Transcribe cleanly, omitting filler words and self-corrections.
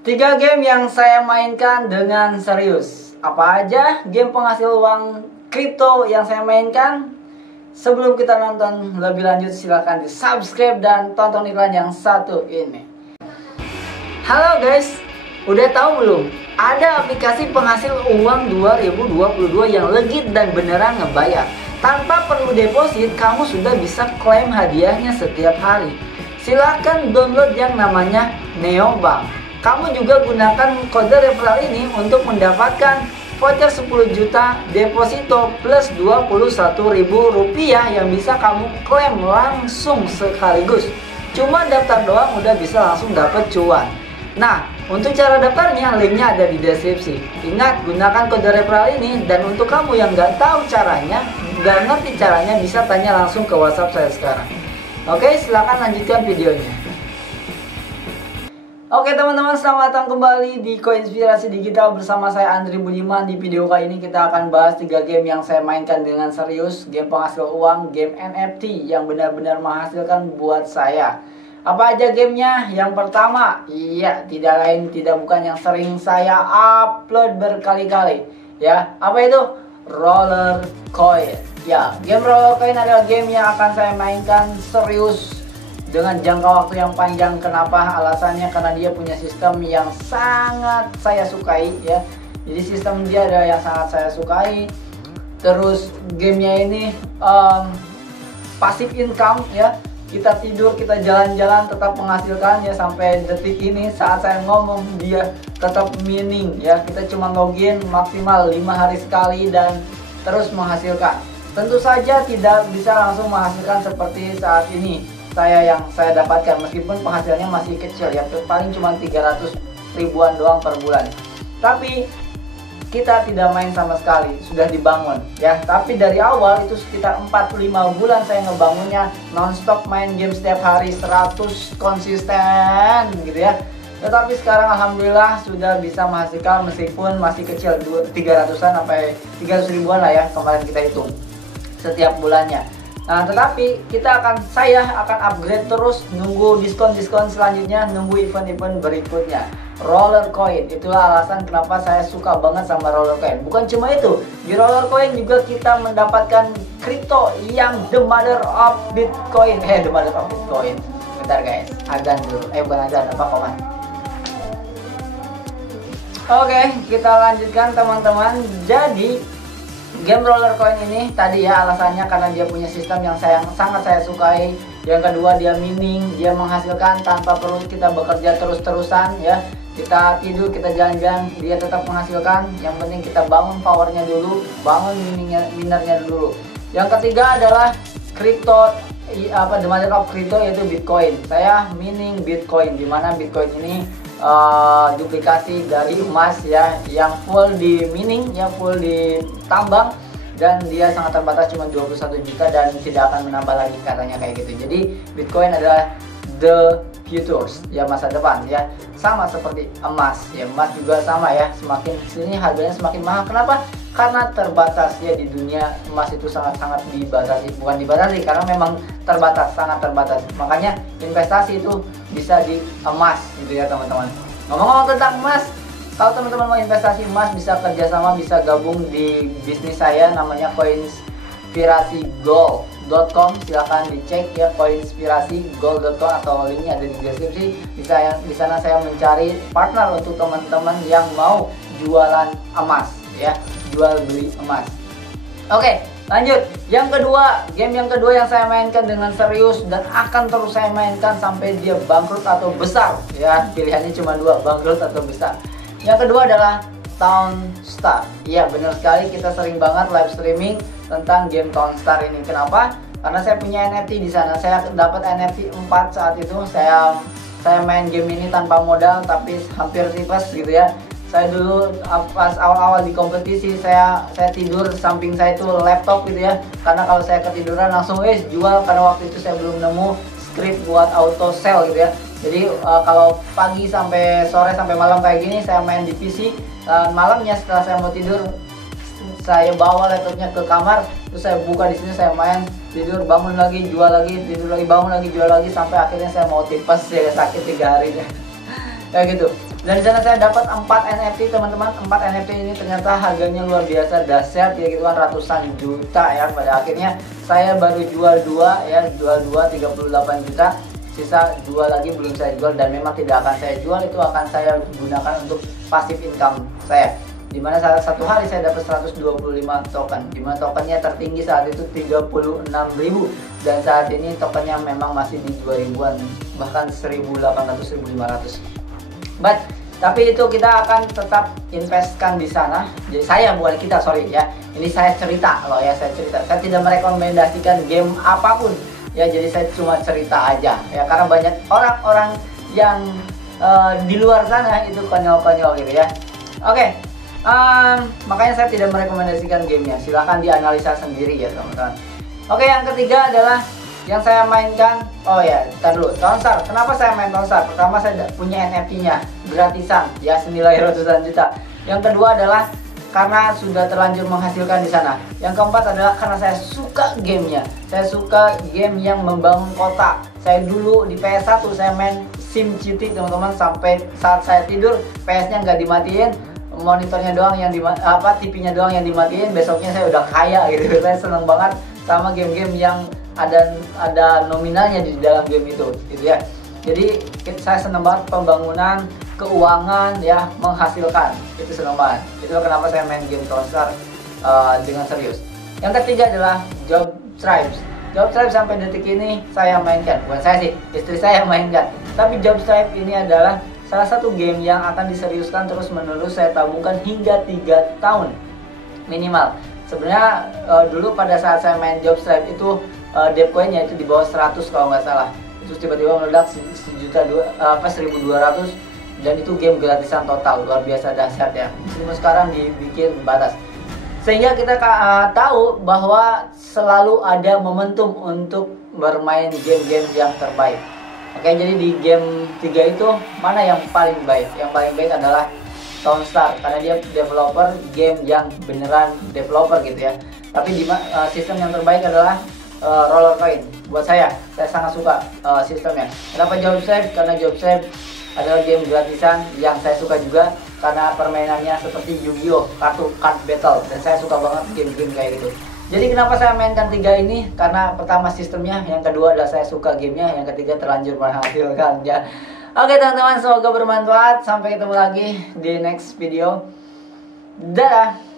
Tiga game yang saya mainkan dengan serius. Apa aja game penghasil uang kripto yang saya mainkan? Sebelum kita nonton lebih lanjut, silahkan di subscribe dan tonton iklan yang satu ini. Halo guys, udah tahu belum? Ada aplikasi penghasil uang 2022 yang legit dan beneran ngebayar. Tanpa perlu deposit, kamu sudah bisa klaim hadiahnya setiap hari. Silahkan download yang namanya Neobank. Kamu juga gunakan kode referral ini untuk mendapatkan voucher 10 juta deposito plus Rp21.000 yang bisa kamu klaim langsung sekaligus. Cuma daftar doang udah bisa langsung dapet cuan. Nah, untuk cara daftarnya linknya ada di deskripsi. Ingat, gunakan kode referral ini, dan untuk kamu yang nggak tahu caranya, nggak ngerti caranya, bisa tanya langsung ke WhatsApp saya sekarang. Oke, silakan lanjutkan videonya. Oke teman-teman, selamat datang kembali di Koinspirasi Digital bersama saya Andri Budiman. Di video kali ini kita akan bahas 3 game yang saya mainkan dengan serius. Game penghasil uang, game NFT yang benar-benar menghasilkan buat saya. Apa aja gamenya? Yang pertama, tidak lain tidak bukan yang sering saya upload berkali-kali. Ya, apa itu? Roller Coin. Ya, game Roller Coin adalah game yang akan saya mainkan serius dengan jangka waktu yang panjang. Kenapa? Alasannya karena dia punya sistem yang sangat saya sukai ya. Jadi sistem dia adalah yang sangat saya sukai. Terus gamenya ini passive income ya. Kita tidur, kita jalan-jalan tetap menghasilkan ya. Sampai detik ini saat saya ngomong dia tetap mining ya. Kita cuma login maksimal 5 hari sekali dan terus menghasilkan. Tentu saja tidak bisa langsung menghasilkan seperti saat ini saya dapatkan, meskipun penghasilannya masih kecil ya, paling cuma 300 ribuan doang per bulan. Tapi kita tidak main sama sekali, sudah dibangun ya. Tapi dari awal itu sekitar 4-5 bulan saya ngebangunnya, nonstop main game setiap hari 100 konsisten gitu ya. Tetapi sekarang alhamdulillah sudah bisa menghasilkan, meskipun masih kecil, 300-an sampai 300 ribuan lah ya kemarin kita hitung setiap bulannya. Nah, tetapi saya akan upgrade terus, nunggu diskon-diskon selanjutnya, nunggu event-event berikutnya. Roller Coin, itulah alasan kenapa saya suka banget sama Roller Coin. Bukan cuma itu, di Roller Coin juga kita mendapatkan kripto yang the mother of Bitcoin. The mother of Bitcoin. Bentar guys, azan dulu. Bukan azan, apa komen? Oke, kita lanjutkan teman-teman. Jadi game Roller Coin ini tadi ya alasannya karena dia punya sistem yang sangat saya sukai. Yang kedua, dia mining, dia menghasilkan tanpa perlu kita bekerja terus-terusan ya. Kita tidur, kita jalan-jalan, dia tetap menghasilkan. Yang penting kita bangun powernya dulu, bangun minernya dulu. Yang ketiga adalah crypto, the mother of crypto, yaitu Bitcoin. Saya mining Bitcoin, dimana Bitcoin ini duplikasi dari emas ya, yang full di mining ya, full ditambang, dan dia sangat terbatas, cuma 21 juta dan tidak akan menambah lagi katanya kayak gitu. Jadi Bitcoin adalah the futures ya, masa depan ya, sama seperti emas ya. Emas juga sama ya, semakin sini harganya semakin mahal. Kenapa? Karena terbatas ya, di dunia emas itu sangat-sangat dibatasi, bukan dibatasi karena memang terbatas, sangat terbatas. Makanya investasi itu bisa di emas gitu ya teman-teman. Ngomong-ngomong tentang emas, kalau teman-teman mau investasi emas, bisa kerjasama, bisa gabung di bisnis saya namanya koinspirasigold.com. silahkan dicek ya, koinspirasigold.com, atau linknya ada di deskripsi. Di sana saya mencari partner untuk teman-teman yang mau jualan emas ya, jual beli emas. Oke, lanjut. Game yang kedua yang saya mainkan dengan serius dan akan terus saya mainkan sampai dia bangkrut atau besar ya. Pilihannya cuma 2, bangkrut atau besar. Yang kedua adalah Townstar. Iya, benar sekali, kita sering banget live streaming tentang game Townstar ini. Kenapa? Karena saya punya NFT di sana. Saya dapat NFT 4 saat itu. Saya main game ini tanpa modal, tapi hampir tipes gitu ya. Saya dulu pas awal-awal di kompetisi, saya tidur, samping saya itu laptop gitu ya. Karena kalau saya ketiduran langsung jual, karena waktu itu saya belum nemu script buat auto sell gitu ya. Jadi kalau pagi sampai sore sampai malam kayak gini saya main di PC. Malamnya setelah saya mau tidur, saya bawa laptopnya ke kamar, terus saya buka di sini, saya main, tidur, bangun lagi, jual lagi, tidur lagi, bangun lagi, jual lagi, sampai akhirnya saya mau tipes ya, sakit 3 hari deh. Kayak gitu. Dan di sana saya dapat 4 NFT teman-teman. 4 NFT ini ternyata harganya luar biasa dahsyat ya, gitu kan, ratusan juta ya. Pada akhirnya saya baru jual 2 ya, jual 2 38 juta. Sisa 2 lagi belum saya jual dan memang tidak akan saya jual, itu akan saya gunakan untuk passive income saya. Dimana satu hari saya dapat 125 token, dimana tokennya tertinggi saat itu 36.000, dan saat ini tokennya memang masih di 2000-an, bahkan 1.800 1.500. Tapi itu kita akan tetap investkan di sana. Jadi saya, bukan kita, sorry ya, ini saya cerita loh ya, saya cerita, saya tidak merekomendasikan game apapun ya, jadi saya cuma cerita aja ya, karena banyak orang-orang yang di luar sana itu konyol-konyol gitu ya. Oke. Makanya saya tidak merekomendasikan gamenya, silahkan dianalisa sendiri ya teman-teman. Oke, yang ketiga adalah yang saya mainkan. Oh ya, ntar dulu, Townstar. Kenapa saya main Townstar? Pertama, saya punya NFT-nya gratisan ya, senilai ratusan juta. Yang kedua adalah karena sudah terlanjur menghasilkan di sana. Yang keempat adalah karena saya suka gamenya. Saya suka game yang membangun kota. Saya dulu di PS1 saya main SimCity teman-teman, sampai saat saya tidur PS-nya nggak dimatiin, monitornya doang yang TV-nya doang yang dimatiin, besoknya saya udah kaya gitu. Saya seneng banget sama game-game yang ada nominalnya di dalam game itu gitu ya. Jadi saya seneng banget pembangunan keuangan ya, menghasilkan, itu seneng banget. Itu kenapa saya main game Townstar dengan serius. Yang ketiga adalah Job Stripes. Job Stripes sampai detik ini saya mainkan, bukan saya sih, istri saya mainkan. Tapi Job Stripes ini adalah salah satu game yang akan diseriuskan terus menerus, saya tabungkan hingga 3 tahun minimal. Sebenarnya dulu pada saat saya main Job Stripes itu Depcoinnya itu di bawah 100 kalau nggak salah. Terus tiba-tiba meledak 1.200, dan itu game gratisan total, luar biasa dahsyat ya. Meskipun sekarang dibikin batas, sehingga kita tahu bahwa selalu ada momentum untuk bermain game-game yang terbaik. Oke, jadi di game 3 itu mana yang paling baik? Yang paling baik adalah Townstar, karena dia developer game yang beneran developer gitu ya. Tapi sistem yang terbaik adalah Roller Coin. Buat saya sangat suka sistemnya. Kenapa Job Stripes? Karena Job Stripes adalah game gratisan yang saya suka juga, karena permainannya seperti Yu-Gi-Oh, kartu card battle, dan saya suka banget game-game kayak gitu. Jadi kenapa saya mainkan 3 ini? Karena pertama sistemnya, yang kedua adalah saya suka gamenya, yang ketiga terlanjur menghasilkan ya. Oke teman-teman, semoga bermanfaat. Sampai ketemu lagi di next video. Dadah.